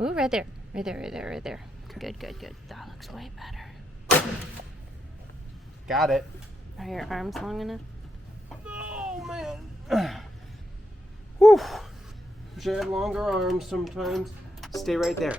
Ooh, right there. Right there, right there, right there. Good, good, good. That looks way better. Got it. Are your arms long enough? Oh, man. Whew. Wish I had longer arms sometimes. Stay right there.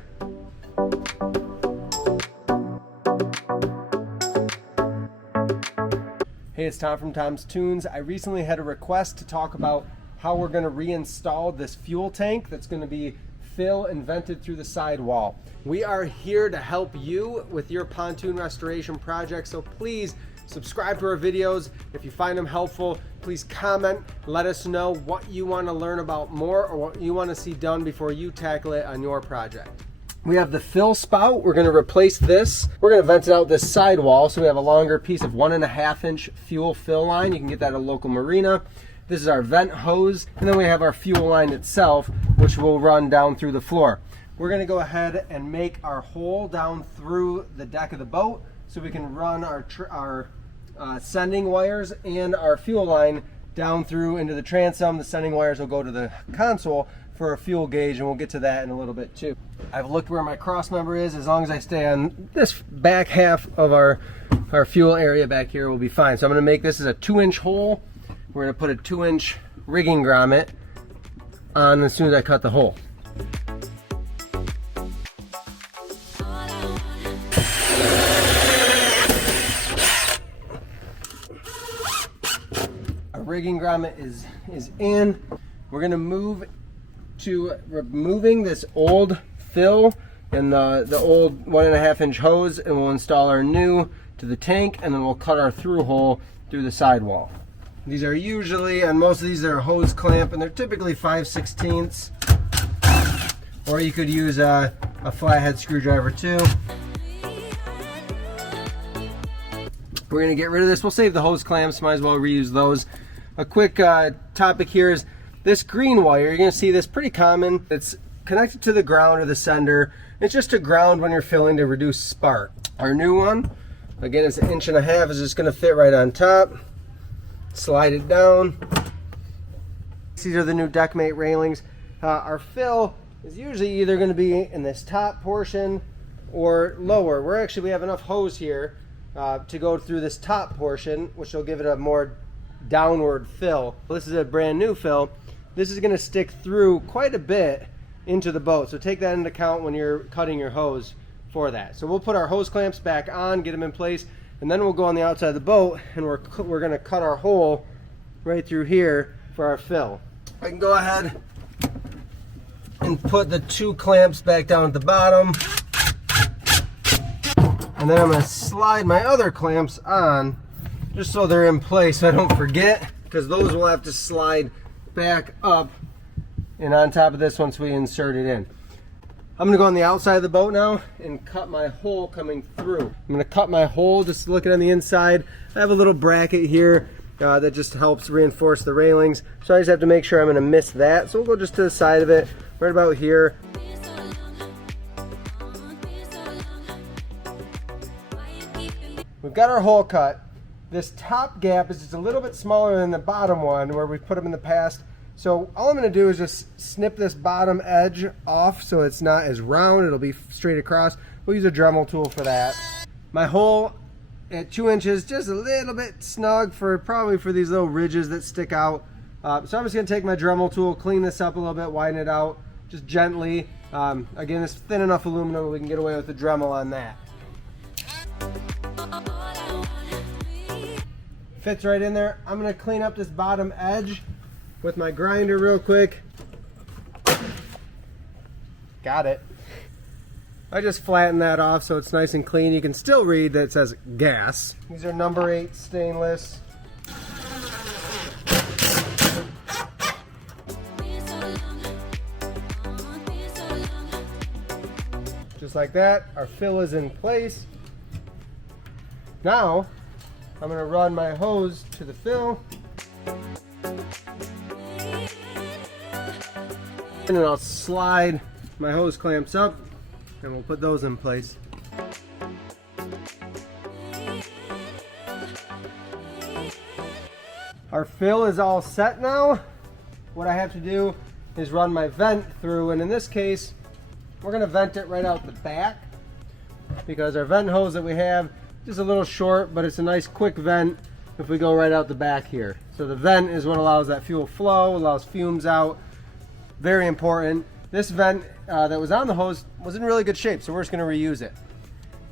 Hey, it's Tom from Tom's Toons. I recently had a request to talk about how we're going to reinstall this fuel tank that's going to be fill and vented through the sidewall. We are here to help you with your pontoon restoration project, so please subscribe to our videos. If you find them helpful, please comment. Let us know what you want to learn about more or what you want to see done before you tackle it on your project. We have the fill spout. We're going to replace this. We're going to vent it out this sidewall, so we have a longer piece of 1.5 inch fuel fill line. You can get that at a local marina. This is our vent hose, and then we have our fuel line itself, which will run down through the floor. We're going to go ahead and make our hole down through the deck of the boat so we can run our sending wires and our fuel line down through into the transom. The sending wires will go to the console for a fuel gauge, and we'll get to that in a little bit too. I've looked where my cross member is. As long as I stay on this back half of our fuel area back here, we'll be fine. So I'm going to make this as a 2-inch hole. We're going to put a 2-inch rigging grommet on as soon as I cut the hole. Our rigging grommet is in. We're going to move to removing this old fill and the old 1.5 inch hose, and we'll install our new to the tank, and then we'll cut our through hole through the sidewall. These are usually, on most of these, they're a hose clamp, and they're typically 5/16, or you could use a flathead screwdriver too. We're going to get rid of this. We'll save the hose clamps, might as well reuse those. A quick topic here is this green wire. You're going to see this pretty common. It's connected to the ground or the sender. It's just to ground when you're filling to reduce spark. Our new one, again, it's 1.5 inches, is just going to fit right on top. Slide it down. These are the new deckmate railings. Our fill is usually either going to be in this top portion or lower. We have enough hose here to go through this top portion, which will give it a more downward fill. This is a brand new fill. This is going to stick through quite a bit into the boat, so take that into account when you're cutting your hose for that. So we'll put our hose clamps back on, get them in place, and then we'll go on the outside of the boat, and we're going to cut our hole right through here for our fill. I can go ahead and put the 2 clamps back down at the bottom, and then I'm going to slide my other clamps on just so they're in place so I don't forget, because those will have to slide back up and on top of this once we insert it in. I'm going to go on the outside of the boat now and cut my hole coming through. I'm going to cut my hole just looking on the inside. I have a little bracket here that just helps reinforce the railings, so I just have to make sure I'm going to miss that. So we'll go just to the side of it, right about here. We've got our hole cut. This top gap is just a little bit smaller than the bottom one where we've put them in the past. So all I'm going to do is just snip this bottom edge off so it's not as round. It'll be straight across. We'll use a Dremel tool for that. My hole at 2 inches, just a little bit snug probably for these little ridges that stick out. So I'm just going to take my Dremel tool, clean this up a little bit, widen it out, just gently. Again, it's thin enough aluminum we can get away with the Dremel on that. Fits right in there. I'm going to clean up this bottom edge with my grinder real quick. Got it. I just flattened that off so it's nice and clean. You can still read that it says gas. These are number 8 stainless. Just like that, our fill is in place. Now, I'm going to run my hose to the fill. And then I'll slide my hose clamps up and we'll put those in place. Our fill is all set now. What I have to do is run my vent through, and in this case we're gonna vent it right out the back because our vent hose that we have is a little short, but it's a nice quick vent if we go right out the back here. So the vent is what allows that fuel flow, allows fumes out. Very important. This vent that was on the hose was in really good shape, so we're just gonna reuse it.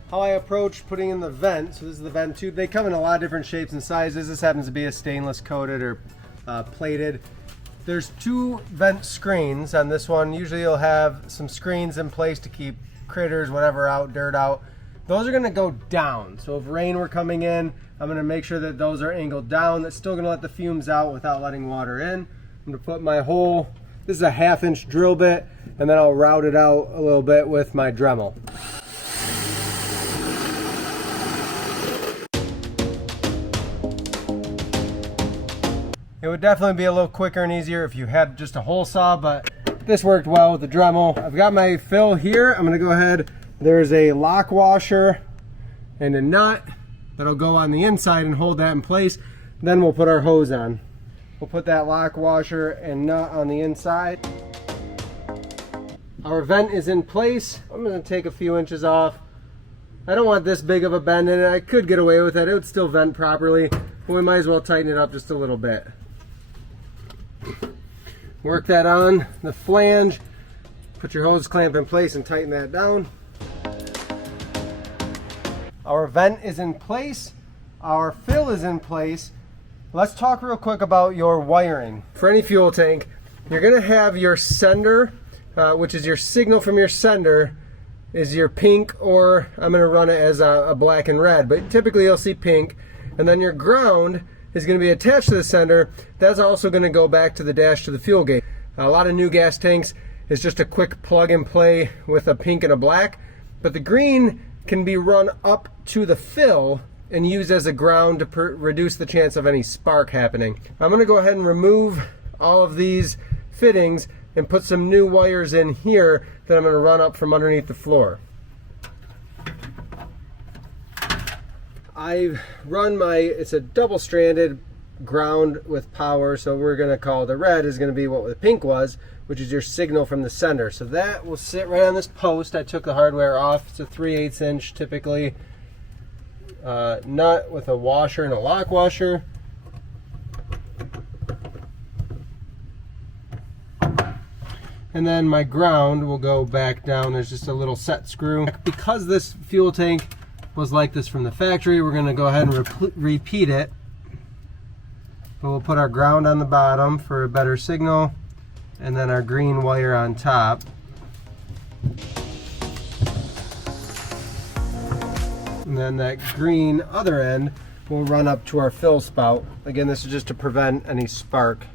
How I approach putting in the vent, so this is the vent tube. They come in a lot of different shapes and sizes. This happens to be a stainless coated or plated. There's 2 vent screens on this one. Usually you'll have some screens in place to keep critters, whatever out, dirt out. Those are gonna go down. So if rain were coming in, I'm gonna make sure that those are angled down. That's still gonna let the fumes out without letting water in. I'm gonna put my hole, this is a 1/2-inch drill bit, and then I'll route it out a little bit with my Dremel. It would definitely be a little quicker and easier if you had just a hole saw, but this worked well with the Dremel. I've got my fill here. I'm gonna go ahead. There's a lock washer and a nut that'll go on the inside and hold that in place. Then we'll put our hose on. We'll put that lock washer and nut on the inside. Our vent is in place. I'm gonna take a few inches off. I don't want this big of a bend in it. I could get away with it. It would still vent properly, but we might as well tighten it up just a little bit. Work that on the flange, put your hose clamp in place and tighten that down. Our vent is in place, our fill is in place. Let's talk real quick about your wiring. For any fuel tank, you're gonna have your sender, which is your signal from your sender, is your pink, or I'm gonna run it as a black and red, but typically you'll see pink. And then your ground is going to be attached to the sender. That's also going to go back to the dash to the fuel gauge. A lot of new gas tanks is just a quick plug and play with a pink and a black, but the green can be run up to the fill and used as a ground to reduce the chance of any spark happening. I'm going to go ahead and remove all of these fittings and put some new wires in here that I'm going to run up from underneath the floor. I've run it's a double-stranded ground with power, so we're going to call the red is going to be what the pink was, which is your signal from the sender. So that will sit right on this post. I took the hardware off. It's a 3/8 inch typically nut with a washer and a lock washer. And then my ground will go back down. There's just a little set screw. Because this fuel tank was like this from the factory, we're going to go ahead and repeat it. But we'll put our ground on the bottom for a better signal, and then our green wire on top. And then that green other end will run up to our fill spout. Again, this is just to prevent any spark.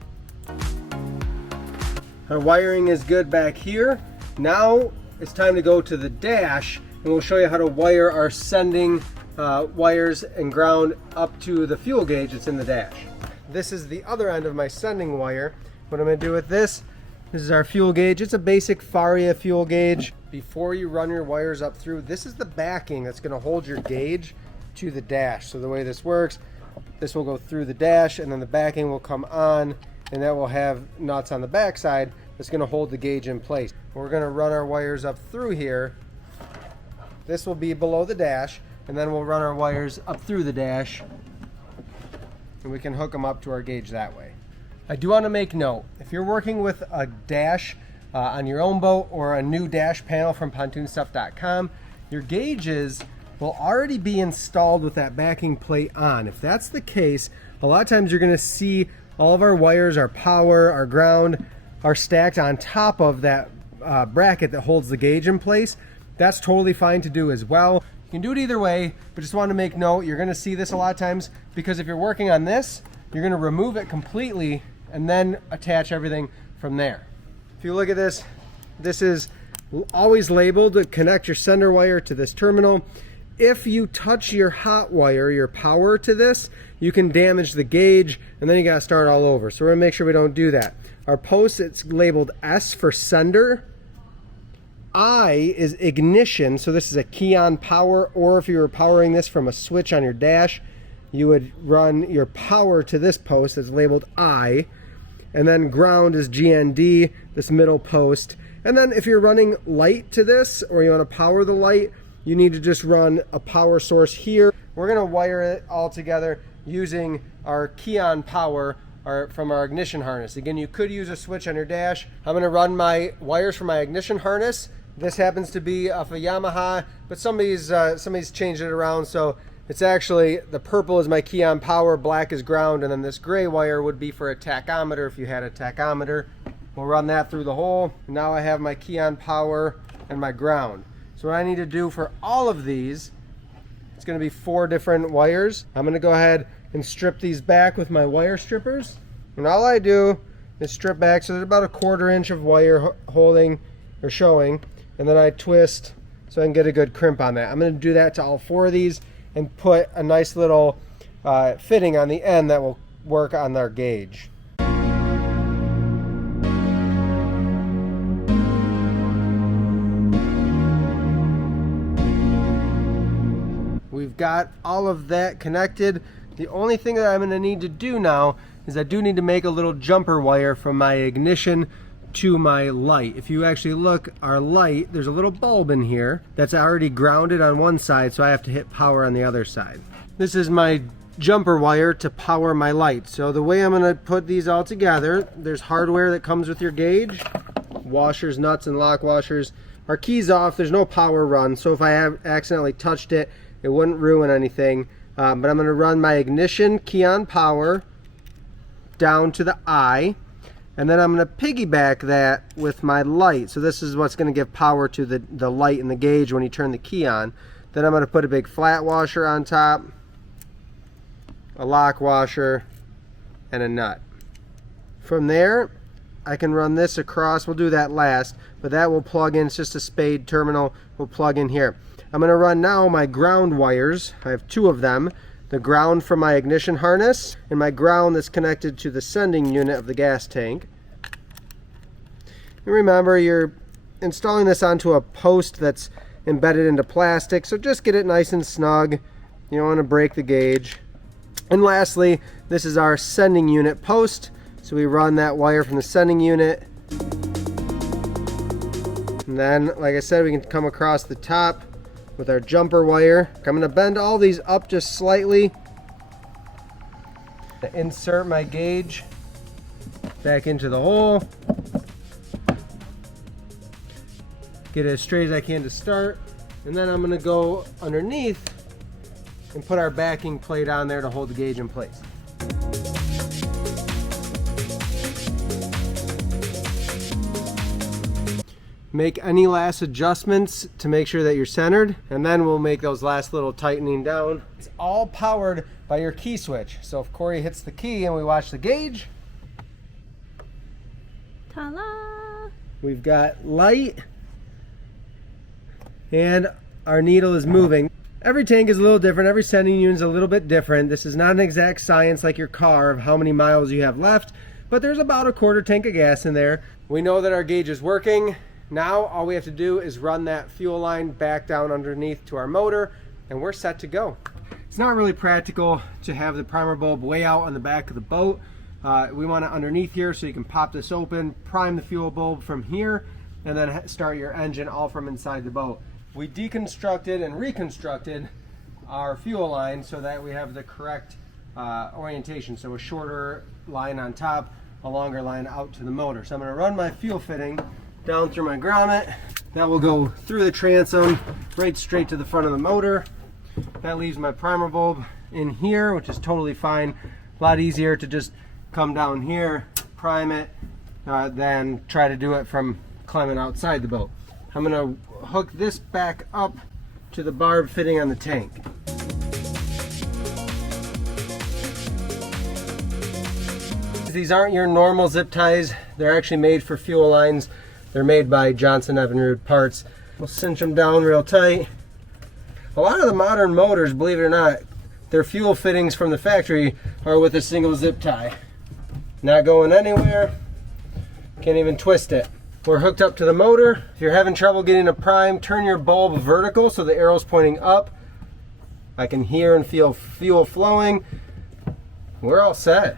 Our wiring is good back here. Now it's time to go to the dash, and we'll show you how to wire our sending wires and ground up to the fuel gauge that's in the dash. This is the other end of my sending wire. What I'm going to do with this is our fuel gauge. It's a basic Faria fuel gauge. Before you run your wires up through, this is the backing that's going to hold your gauge to the dash. So the way this works, this will go through the dash, and then the backing will come on, and that will have nuts on the back side that's going to hold the gauge in place. We're going to run our wires up through here. This will be below the dash, and then we'll run our wires up through the dash, and we can hook them up to our gauge that way. I do want to make note, if you're working with a dash on your own boat or a new dash panel from pontoonstuff.com, your gauges will already be installed with that backing plate on. If that's the case, a lot of times you're going to see all of our wires, our power, our ground, are stacked on top of that bracket that holds the gauge in place. That's totally fine to do as well. You can do it either way, but just want to make note, you're going to see this a lot of times, because if you're working on this, you're going to remove it completely and then attach everything from there. If you look at this, this is always labeled to connect your sender wire to this terminal. If you touch your hot wire, your power to this, you can damage the gauge, and then you got to start all over. So we're going to make sure we don't do that. Our post, it's labeled S for sender. I is ignition, so this is a key on power, or if you were powering this from a switch on your dash, you would run your power to this post that's labeled I. And then ground is GND, this middle post. And then if you're running light to this, or you want to power the light, you need to just run a power source here. We're going to wire it all together using our key-on power from our ignition harness. Again, you could use a switch on your dash. I'm going to run my wires from my ignition harness. This happens to be off a Yamaha, but somebody's changed it around, so it's actually, the purple is my key-on power, black is ground, and then this gray wire would be for a tachometer if you had a tachometer. We'll run that through the hole. Now I have my key-on power and my ground. So what I need to do for all of these, it's going to be 4 different wires. I'm going to go ahead and strip these back with my wire strippers. And all I do is strip back, so there's about a 1/4 inch of wire holding or showing, and then I twist so I can get a good crimp on that. I'm going to do that to all 4 of these and put a nice little fitting on the end that will work on their gauge. We've got all of that connected. The only thing that I'm going to need to do now is I do need to make a little jumper wire from my ignition to my light. If you actually look, our light, there's a little bulb in here that's already grounded on one side, so I have to hit power on the other side. This is my jumper wire to power my light. So the way I'm going to put these all together, there's hardware that comes with your gauge, washers, nuts, and lock washers. Our key's off, there's no power run, so if I have accidentally touched it, it wouldn't ruin anything. But I'm going to run my ignition key-on power down to the eye, and then I'm going to piggyback that with my light. So this is what's going to give power to the light and the gauge when you turn the key on. Then I'm going to put a big flat washer on top, a lock washer, and a nut. From there, I can run this across. We'll do that last, but that will plug in. It's just a spade terminal. We'll plug in here. I'm going to run now my ground wires. I have 2 of them. The ground from my ignition harness and my ground that's connected to the sending unit of the gas tank. And remember, you're installing this onto a post that's embedded into plastic, so just get it nice and snug. You don't want to break the gauge. And lastly, this is our sending unit post. So we run that wire from the sending unit. And then, like I said, we can come across the top with our jumper wire. I'm going to bend all these up just slightly. Insert my gauge back into the hole. Get it as straight as I can to start. And then I'm going to go underneath and put our backing plate on there to hold the gauge in place. Make any last adjustments to make sure that you're centered, and then we'll make those last little tightening down. It's all powered by your key switch. So if Corey hits the key and we watch the gauge, ta-da! We've got light and our needle is moving. Every tank is a little different. Every sending unit is a little bit different. This is not an exact science like your car of how many miles you have left, but there's about a 1/4 tank of gas in there. We know that our gauge is working. Now all we have to do is run that fuel line back down underneath to our motor, and we're set to go. It's not really practical to have the primer bulb way out on the back of the boat. We want it underneath here so you can pop this open, prime the fuel bulb from here, and then start your engine all from inside the boat. We deconstructed and reconstructed our fuel line so that we have the correct orientation. So a shorter line on top, a longer line out to the motor. So I'm going to run my fuel fitting down through my grommet. That will go through the transom right straight to the front of the motor. That leaves my primer bulb in here, which is totally fine. A lot easier to just come down here, prime it, than try to do it from climbing outside the boat. I'm going to hook this back up to the barb fitting on the tank. These aren't your normal zip ties. They're actually made for fuel lines. They're made by Johnson Evinrude Parts. We'll cinch them down real tight. A lot of the modern motors, believe it or not, their fuel fittings from the factory are with a single zip tie. Not going anywhere. Can't even twist it. We're hooked up to the motor. If you're having trouble getting a prime, turn your bulb vertical so the arrow's pointing up. I can hear and feel fuel flowing. We're all set.